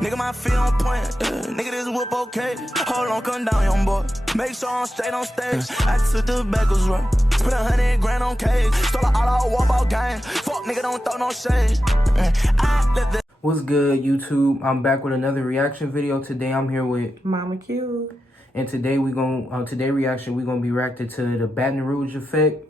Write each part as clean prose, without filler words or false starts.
Nigga, my feet on point. Nigga, this whoop okay. Hold on, come down, young boy. Make sure I'm straight on stage. I took the backers run. Spent 100 grand on cake. Stole an all-out walk-out game. Fuck, nigga, don't throw no shade. What's good, YouTube? I'm back with another reaction video. Today I'm here with Mama Q. And today we gonna today gonna be reacting to the Baton Rouge Effect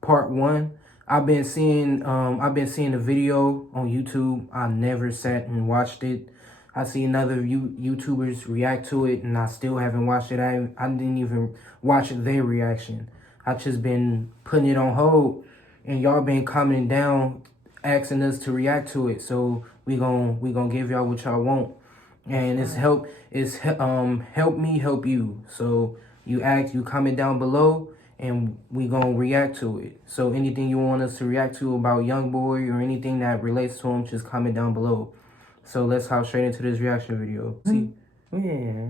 Part 1. I've been seeing the video on YouTube. I never sat and watched it. I see another YouTubers react to it, and I still haven't watched it. I didn't even watch their reaction. I just been putting it on hold, and y'all been commenting down asking us to react to it. So we gonna give y'all what y'all want, and it's help me help you. So you comment down below, and we gonna react to it. So anything you want us to react to about YoungBoy or anything that relates to him, just comment down below. So let's hop straight into this reaction video. See? Yeah.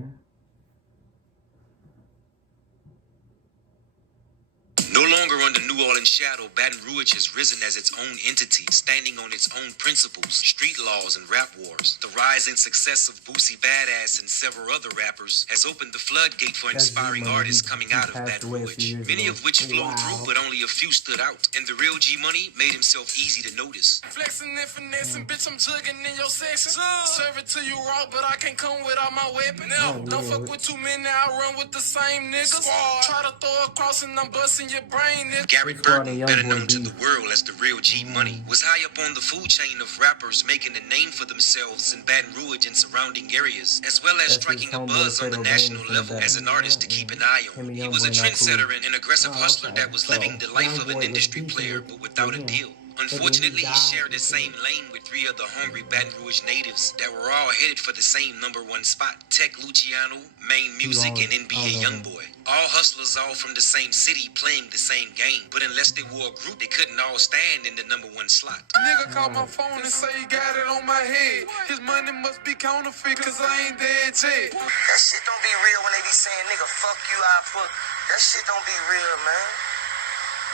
No longer under New Orleans shadow, Baton Rouge has risen as its own entity, standing on its own principles, street laws, and rap wars. The rise and success of Boosie Badass and several other rappers has opened the floodgate for inspiring artists coming out of Baton Rouge, many of which flowed through, but only a few stood out. And the real G Money made himself easy to notice. Flexing and finessing, bitch, I'm jugging in your section. Serve it to you raw, but I can't come without my weapon. No, don't fuck with too many, I run with the same niggas. Try to throw a cross and I'm busting your brain, nigga. Garrett Burton, better known to the world as the real G Money, was high up on the food chain of rappers making a name for themselves in Baton Rouge and surrounding areas, as well as striking a buzz on the national level as an artist to keep an eye on. He was a trendsetter and an aggressive hustler that was living the life of an industry player, but without a deal. Unfortunately, he shared the same lane with three other hungry Baton Rouge natives that were all headed for the same #1 spot: Tech Luciano, Main Music, and NBA YoungBoy. All hustlers, all from the same city, playing the same game. But unless they wore a group, they couldn't all stand in the #1 slot. Nigga called my phone and say he got it on my head. His money must be counterfeit, cause I ain't dead yet. That shit don't be real when they be saying, nigga, fuck you, I put. That shit don't be real, man.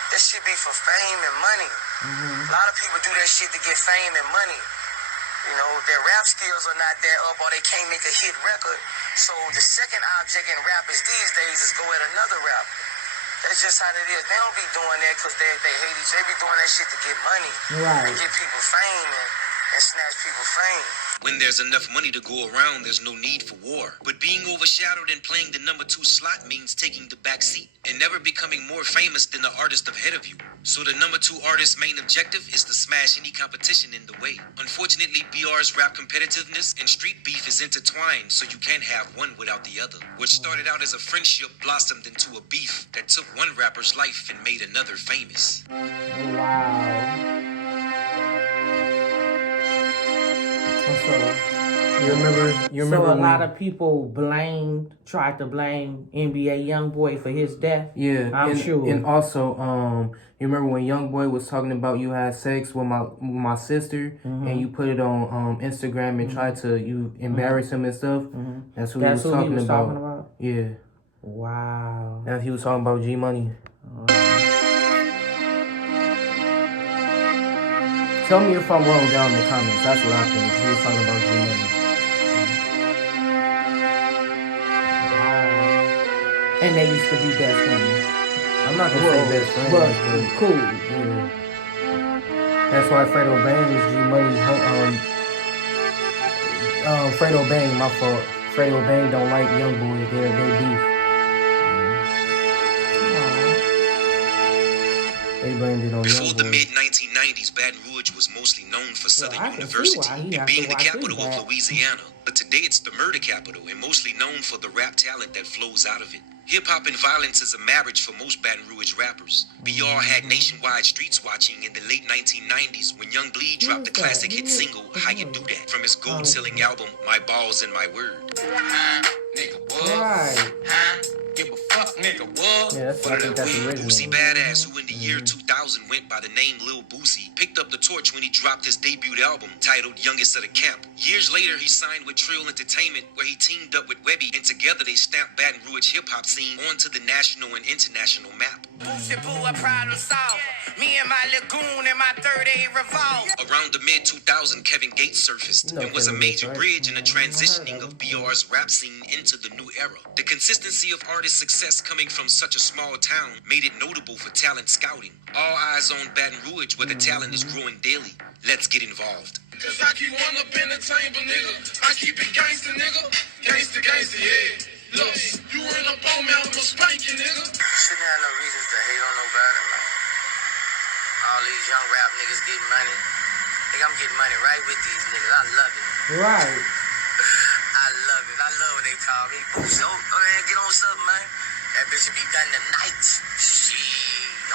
That shit be for fame and money. A lot of people do that shit to get fame and money. You know, their rap skills are not that up, or they can't make a hit record. So the second object in rappers these days is go at another rapper. That's just how it is. They don't be doing that because they hate each other. They be doing that shit to get money and get people fame and snatch people fame. When there's enough money to go around, there's no need for war. But being overshadowed and playing the #2 slot means taking the back seat and never becoming more famous than the artist ahead of you. So the #2 artist's main objective is to smash any competition in the way. Unfortunately, BR's rap competitiveness and street beef is intertwined, so you can't have one without the other. What started out as a friendship blossomed into a beef that took one rapper's life and made another famous. Wow. You remember? So a lot of people tried to blame NBA YoungBoy for his death. Yeah, I'm sure. And also, you remember when YoungBoy was talking about you had sex with my sister, and you put it on Instagram and tried to embarrass him and stuff. That's who he was talking about. Yeah. Wow. That he was talking about G Money. Tell me if I'm wrong down in the comments. That's what I think. He was talking about G Money. And they used to be best friends. I'm not gonna say best friends, but cool. Yeah. That's why Fredo Bang's G Money. Fredo Bang, my fault. Fredo Bang don't like YoungBoy. They beef. They blamed it on Before the YoungBoy. mid-1990s, Baton Rouge was mostly known for Southern University and being the capital of Louisiana. But today it's the murder capital and mostly known for the rap talent that flows out of it. Hip-hop and violence is a marriage for most Baton Rouge rappers. BR had nationwide streets watching in the late 1990s when Young Bleed dropped the classic hit single, How You Do That, from his gold-selling album, My Balls and My Word. nigga, what? Right. Huh? Give a fuck, nigga, what? Yeah, I think that's the original. Boosie Badass, who in the year 2000 went by the name Lil Boosie, picked up the torch when he dropped his debut album titled Youngest of the Camp. Years later, he signed with Trill Entertainment, where he teamed up with Webby, and together they stamped Baton Rouge hip-hop scene onto the national and international map. Boosie Boo, a problem solver. Me and my lagoon and my 38 revolver. Around the mid-2000s, Kevin Gates surfaced and was a major bridge in the transitioning of BR's rap scene into the new era. The consistency of artist success coming from such a small town made it notable for talent scouting. All eyes on Baton Rouge, where the talent is growing daily. Let's get involved. Cause I keep one up in the chamber, nigga. I keep it gangster, nigga. Gangster, gangster, yeah. Look, you run up on me, I'ma spank you, nigga. Shouldn't have no reasons to hate on nobody, man. All these young rap niggas getting money. Think I'm getting money right with these niggas. I love it. Right. I love it. I love when they call me Boosie. Oh, go ahead, get on something, man. That bitch should be done tonight. Shit,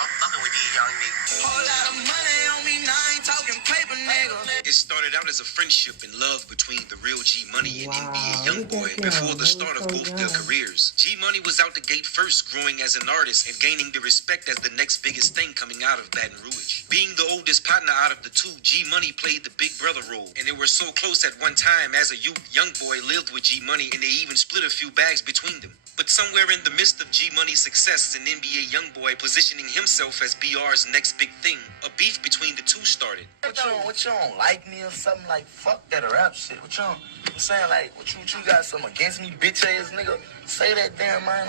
I'm fucking with these young niggas. Whole lot of money on me, now I ain't talking paper, nigga. It started out as a friendship and love between the real G Money and NBA YoungBoy before the start of both their careers. G Money was out the gate first, growing as an artist and gaining the respect as the next biggest thing coming out of Baton Rouge. Being the oldest partner out of the two, G Money played the big brother role, and they were so close at one time. As a youth, YoungBoy lived with G Money, and they even split a few bags between them. But somewhere in the midst of G Money's success and NBA YoungBoy positioning himself as BR's next big thing, a beef between the two started. What you don't like me or something? Like, fuck that rap shit. What you I'm saying, like, what you got something against me, bitch ass nigga? Say that damn, man.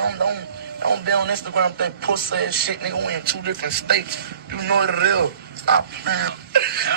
Don't be on Instagram with that pussy ass shit, nigga. We in 2 different states. You know what it is. Stop playing.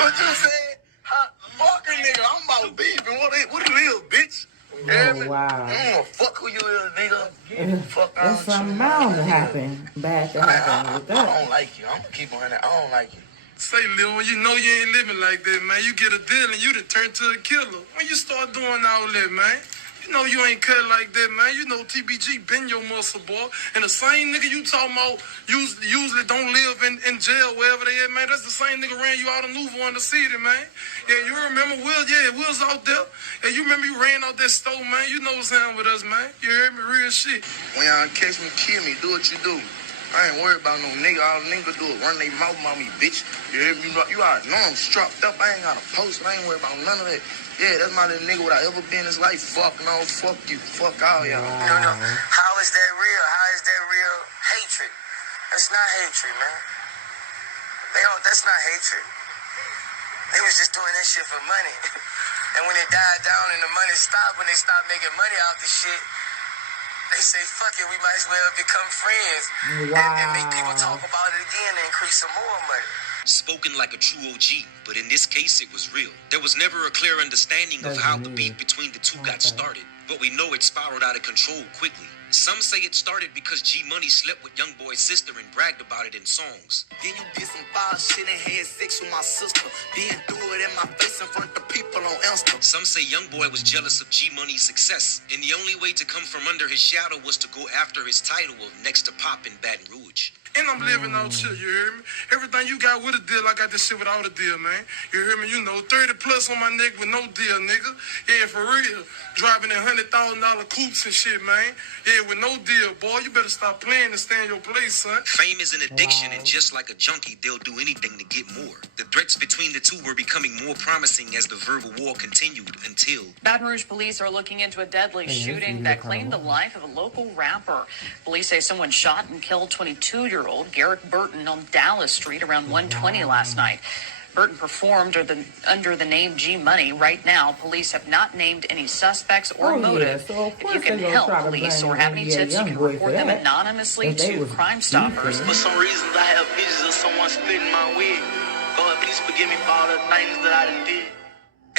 What you said? Huh? Fuck a nigga. I'm about beefing. What it is, bitch? Oh, wow. Fuck who you is, nigga. Fuck out. There's something bound to happen. Bad to happen with that. I don't like you. I'm gonna keep on it. I don't like you. Say, Lil, when you know you ain't living like that, man, you get a deal and you done turn to a killer. When you start doing all that, man, you know you ain't cut like that, man. You know TBG been your muscle, boy. And the same nigga you talking about usually don't live in jail, wherever they at, man. That's the same nigga ran you out of Nouveau in the city, man. Yeah, you remember Will? Yeah, Will's out there. Yeah, you remember you ran out that store, man. You know what's happening with us, man. You heard me? Real shit. When y'all catch me, kill me. Do what you do. I ain't worried about no nigga. All niggas do is run their mouth on me, bitch. You hear me? You already know I'm strapped up. I ain't got a post. I ain't worried about none of that. Yeah, that's my little nigga without ever been in his life. Fuck no, fuck you, fuck all y'all. No. How is that real? How is that real hatred? That's not hatred, man. That's not hatred. They was just doing that shit for money. And when it died down and the money stopped, when they stopped making money out this shit, they say, fuck it, we might as well become friends. And make people talk about it again and increase some more money. Spoken like a true OG, but in this case it was real. There was never a clear understanding of how the beef between the two got started, but we know it spiraled out of control quickly. Some say it started because G Money slept with YoungBoy's sister and bragged about it in songs. Then you did some foul shit and had sex with my sister. Then do it in my face in front of people on Insta. Some say YoungBoy was jealous of G Money's success, and the only way to come from under his shadow was to go after his title of next to Pop in Baton Rouge. And I'm living out shit, you hear me? Everything you got with a deal, I got this shit without a deal, man. You hear me? You know, 30 plus on my neck with no deal, nigga. Yeah, for real. Driving in $100,000 coupes and shit, man. Yeah, with no deal, boy. You better stop playing and stay in your place, son. Fame is an addiction, and just like a junkie, they'll do anything to get more. The threats between the two were becoming more promising as the verbal war continued until... Baton Rouge police are looking into a deadly shooting that claimed the life of a local rapper. Police say someone shot and killed 22-year-old Garrett Burton on Dallas Street around 1:20 last night. Burton performed under the name G Money. Right now, police have not named any suspects or motive. So if you can help police or have any tips, you can report them anonymously to Crime Stoppers. For some reasons, I have visions of someone splitting my wig. God, please forgive me for all the things that I done did.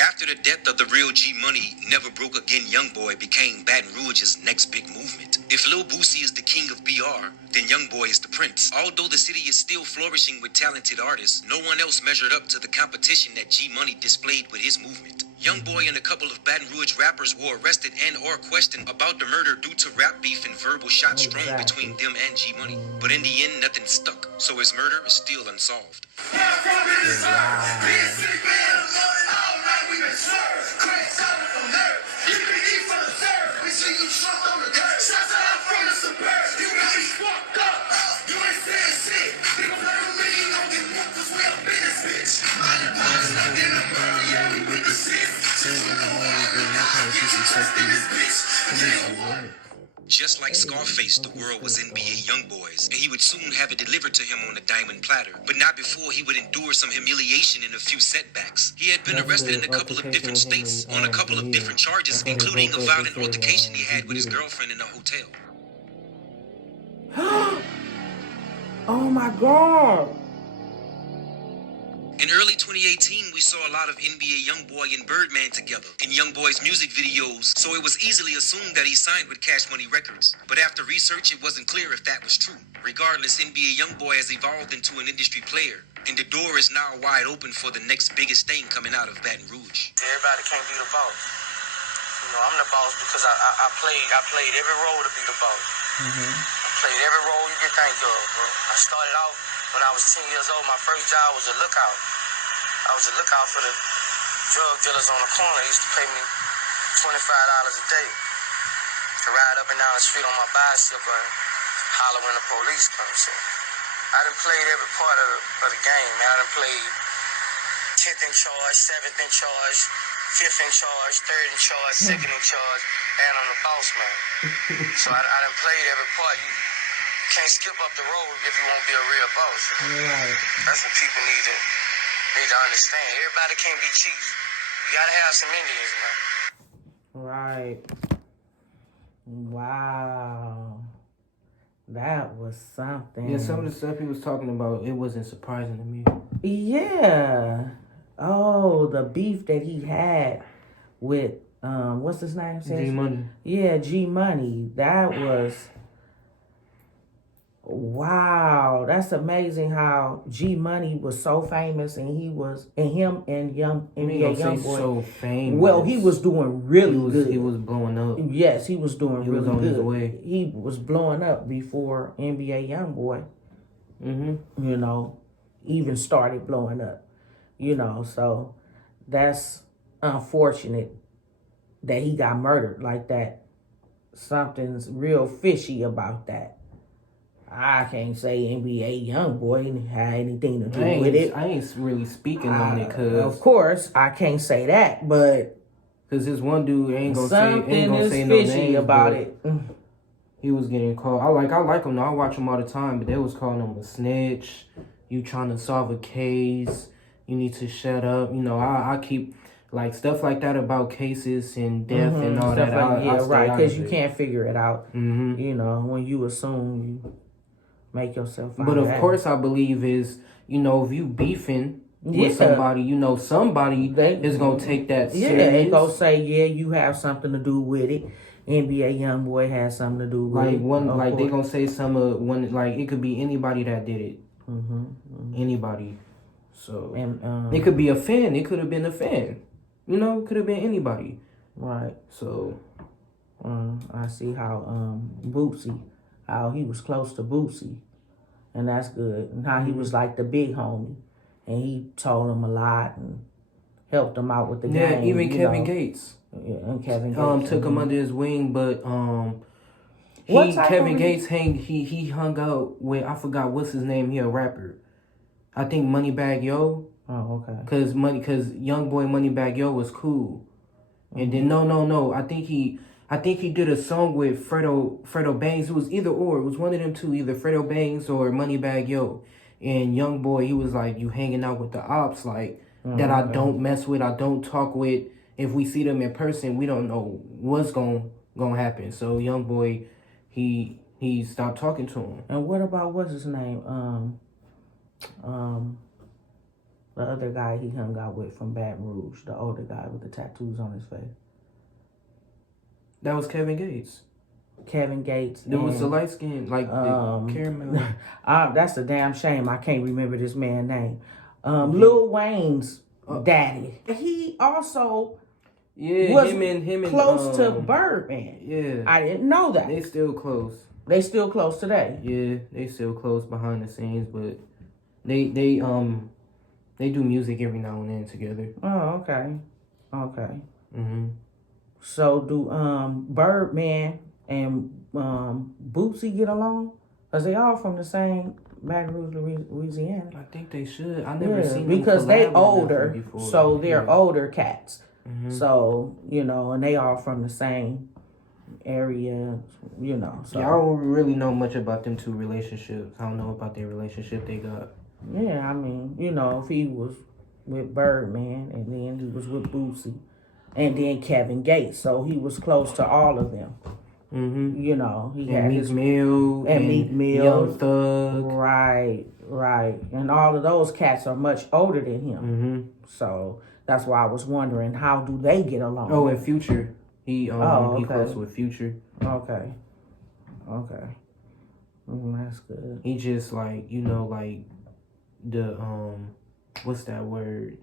After the death of the real G Money, Never Broke Again YoungBoy became Baton Rouge's next big movement. If Lil Boosie is the king of BR, then YoungBoy is the prince. Although the city is still flourishing with talented artists, no one else measured up to the competition that G Money displayed with his movement. YoungBoy and a couple of Baton Rouge rappers were arrested and or questioned about the murder due to rap beef and verbal shots thrown between them and G Money. But in the end, nothing stuck, so his murder is still unsolved. We see you Just like Scarface, the world was NBA YoungBoys, and he would soon have it delivered to him on a diamond platter, but not before he would endure some humiliation and a few setbacks. He had been arrested in a couple of different states on a couple of different charges, including a violent altercation he had with his girlfriend in a hotel. Oh my God. In early 2018, we saw a lot of NBA YoungBoy and Birdman together in YoungBoy's music videos, so it was easily assumed that he signed with Cash Money Records. But after research, it wasn't clear if that was true. Regardless, NBA YoungBoy has evolved into an industry player, and the door is now wide open for the next biggest thing coming out of Baton Rouge. Everybody can't be the boss. You know, I'm the boss because I played every role to be the boss. I played every role you could think of, bro. I started out when I was 10 years old. My first job was a lookout. I was a lookout for the drug dealers on the corner. They used to pay me $25 a day to ride up and down the street on my bicycle and holler when the police come. So I done played every part of the game, man. I done played 10th in charge, 7th in charge, 5th in charge, 3rd in charge, 2nd in charge, and I'm the boss man. So I done played every part. You can't skip up the road if you won't be a real boss. Right. That's what people need to understand. Everybody can't be chief. You gotta have some Indians, man. Right. Wow. That was something. Yeah, some of the stuff he was talking about, it wasn't surprising to me. Yeah. Oh, the beef that he had with what's his name? G Money. Yeah, G Money. That was wow. That's amazing how G Money was so famous, and him and YoungBoy. So famous. Well, he was doing really good. He was blowing up. Yes, he was doing He really was on good. his way. He was blowing up before NBA YoungBoy. You know, even started blowing up. You know, so that's unfortunate that he got murdered like that. Something's real fishy about that. I can't say NBA YoungBoy had anything to do with it. I ain't really speaking on it, cause of course I can't say that, but cause this one dude ain't gonna say no fishy names about it. He was getting called. I like him though. I watch him all the time, but they was calling him a snitch. You trying to solve a case? You need to shut up. You know, I keep like stuff like that about cases and death and all that. Right, because you can't figure it out. Mm-hmm. You know, when you assume, you make yourself out. But of course, I believe is, you know, if you beefing with somebody, you know, somebody is gonna take that serious. Yeah, they gonna say, yeah, you have something to do with it. NBA YoungBoy has something to do with it. They gonna say it could be anybody that did it. Anybody. So and it could be a fan. It could have been a fan. You know, it could have been anybody. Right. So I see how Boosie, how he was close to Boosie, and that's good. And how he was like the big homie, and he told him a lot and helped him out with the game. Yeah, even Kevin Gates. Yeah, and Kevin Gates took him under his wing, but Kevin Gates he hung out with, I forgot what's his name. He a rapper. I think Moneybagg Yo. Oh, okay. Cause YoungBoy Moneybagg Yo was cool, and then no. I think he did a song with Fredo Bangs. It was either or. It was one of them two, either Fredo Bangs or Moneybagg Yo. And YoungBoy, he was like, "You hanging out with the ops, like that I don't mess with, I don't talk with. If we see them in person, we don't know what's gonna happen." So YoungBoy, he stopped talking to him. And what about what's his name? The other guy he hung out with from Baton Rouge, the older guy with the tattoos on his face. That was Kevin Gates. Kevin Gates. There was the light skin, like the caramel. That's a damn shame. I can't remember this man's name. Lil Wayne's daddy. He also was him close to Birdman. Yeah. I didn't know that. They still close. They still close today. Yeah, they still close behind the scenes, but they do music every now and then together. Oh, okay. So do Birdman and Boosie get along? Cause they all from the same Baton Rouge, Louisiana. I think they should. I never seen them because they collab older, before. so they're older cats. So, you know, and they all from the same area, you know. So yeah, I don't really know much about them two relationships. I don't know about their relationship they got. Yeah, I mean, you know, if he was with Birdman and then he was with Boosie and then Kevin Gates, so he was close to all of them. You know, he had Meek Mill and Meek Mill, Young Thug. Right, and all of those cats are much older than him. So that's why I was wondering, how do they get along? Oh, and Future, he okay. close with Future. Okay, that's good. He just like, you know, like the what's that word?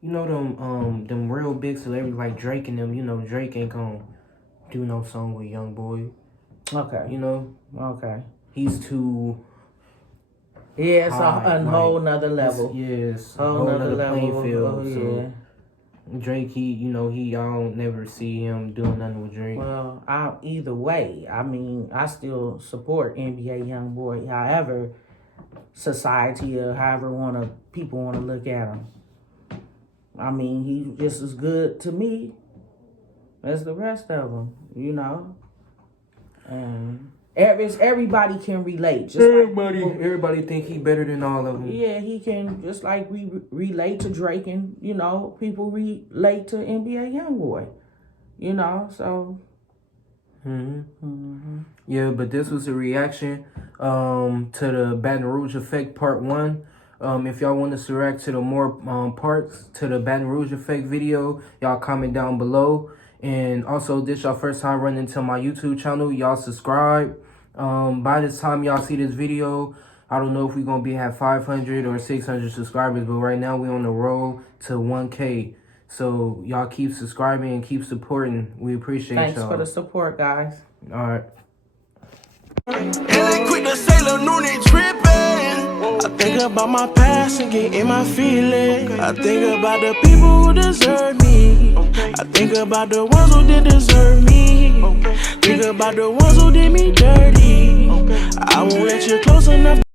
You know them real big celebrities like Drake and them. You know, Drake ain't gonna do no song with YoungBoy. Okay. You know? Okay. He's too... Yeah, it's high, a whole nother level. Yes, a whole nother playing field. So Drake, y'all never see him doing nothing with Drake. Well, either way, I mean, I still support NBA YoungBoy. However, society or however people want to look at him. I mean, he's just as good to me as the rest of them, you know. And everybody can relate. Just everybody think he better than all of them. Yeah, he can, just like we relate to Drake, and you know, people relate to NBA YoungBoy. You know, so. Yeah, but this was a reaction to the Baton Rouge Effect Part 1. If y'all want us to react to the more parts to the Baton Rouge Effect video, y'all comment down below. And also, this y'all first time running to my YouTube channel, y'all subscribe. By this time y'all see this video, I don't know if we're going to have 500 or 600 subscribers, but right now we're on the road to 1K. So y'all keep subscribing and keep supporting. We appreciate y'all. Thanks for the support, guys. All right. And they quick to say Lil Nooney trippin'. I think about my past and get in my feelings. I think about the people who deserve me. I think about the ones who didn't deserve me. Think about the ones who did me dirty. I won't let you close enough.